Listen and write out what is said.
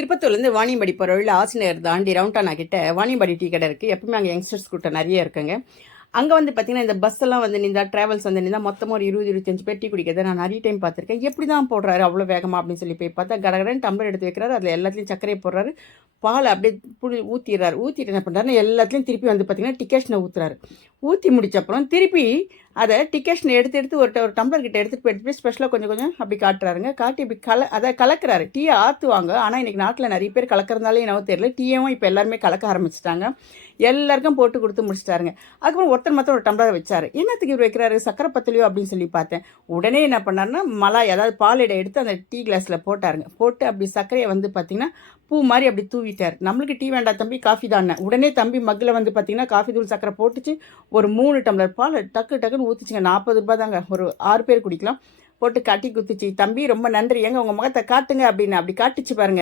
திருப்பத்தூர்லேருந்து வாணியம்பாடி போகிற வழியில் ஆசிரியர் தாண்டி ரவுண்டானா கிட்ட வாணியம்பாடி டீ கடை இருக்குது. எப்பவுமே அங்கே யங்ஸ்டர்ஸ் கூட்டம் நிறைய இருக்குங்க. அங்கே வந்து பார்த்தீங்கன்னா இந்த பஸ்ஸெல்லாம் வந்து நின்றா ட்ராவல்ஸ் வந்து நின்றா மொத்தமாக ஒரு 20-25 பேர் டீ குடிக்கிறத நான் நிறைய டைம் பார்த்துருக்கேன். எப்படி தான் போடுறாரு அவ்வளோ வேகமாக அப்படின்னு சொல்லி போய் பார்த்தா கடகடன்னு டம்ளர் எடுத்து வைக்கிறாரு. அதில் எல்லாத்துலேயும் சர்க்கரையை போடுறாரு. பால் அப்படியே ஊற்றிடுறாரு. ஊற்றிட்டு என்ன பண்ணுறாருன்னு எல்லாத்துலேயும் திருப்பி வந்து பார்த்தீங்கன்னா டிகேஷனை ஊற்றுறாரு. ஊற்றி முடிச்ச அப்புறம் திருப்பி அதை டிகேஷனை எடுத்து ஒரு டம்ளர் கிட்ட எடுத்துகிட்டு போய் ஸ்பெஷலாக கொஞ்சம் கொஞ்சம் அப்படி காட்டுறாருங்க. காட்டி இப்படி அதை கலக்கிறாரு. டீயை ஆற்றுவாங்க. ஆனால் இன்றைக்கி நாட்டில் நிறைய பேர் கலக்கிறதாலே என்னவோ தெரியல. டீயவும் இப்போ எல்லாருமே கலக்க ஆரம்பிச்சிட்டாங்க. எல்லாருக்கும் போட்டு கொடுத்து முடிச்சிட்டாருங்க. அதுக்கப்புறம் ஒருத்தர் மாத்திரம் ஒரு டம்ளர் வச்சாரு. என்னத்துக்கு இவர் வைக்கிறாரு, சக்கரை பத்தலையோ அப்படின்னு சொல்லி பார்த்தேன். உடனே என்ன பண்ணாருன்னா மலாய், அதாவது பாலிடை எடுத்து அந்த டீ கிளாஸில் போட்டாருங்க. போட்டு அப்படி சர்க்கரையை வந்து பார்த்தீங்கன்னா பூ மாதிரி அப்படி தூவிட்டார். நம்மளுக்கு டீ வேண்டாம் தம்பி, காஃபி தானே. உடனே தம்பி மக்கில் வந்து பார்த்தீங்கன்னா காஃபி தூள் சக்கரை போட்டுச்சு. ஒரு 3 டம்ளர் பால் டக்குன்னு ஊற்றிச்சிங்க. 40 ரூபாய் தாங்க, ஒரு 6 பேர் குடிக்கலாம். போட்டு காட்டி குத்துச்சு. தம்பி ரொம்ப நன்றி, எங்க உங்கள் முகத்தை காட்டுங்க அப்படின்னு அப்படி காட்டுச்சு பாருங்க.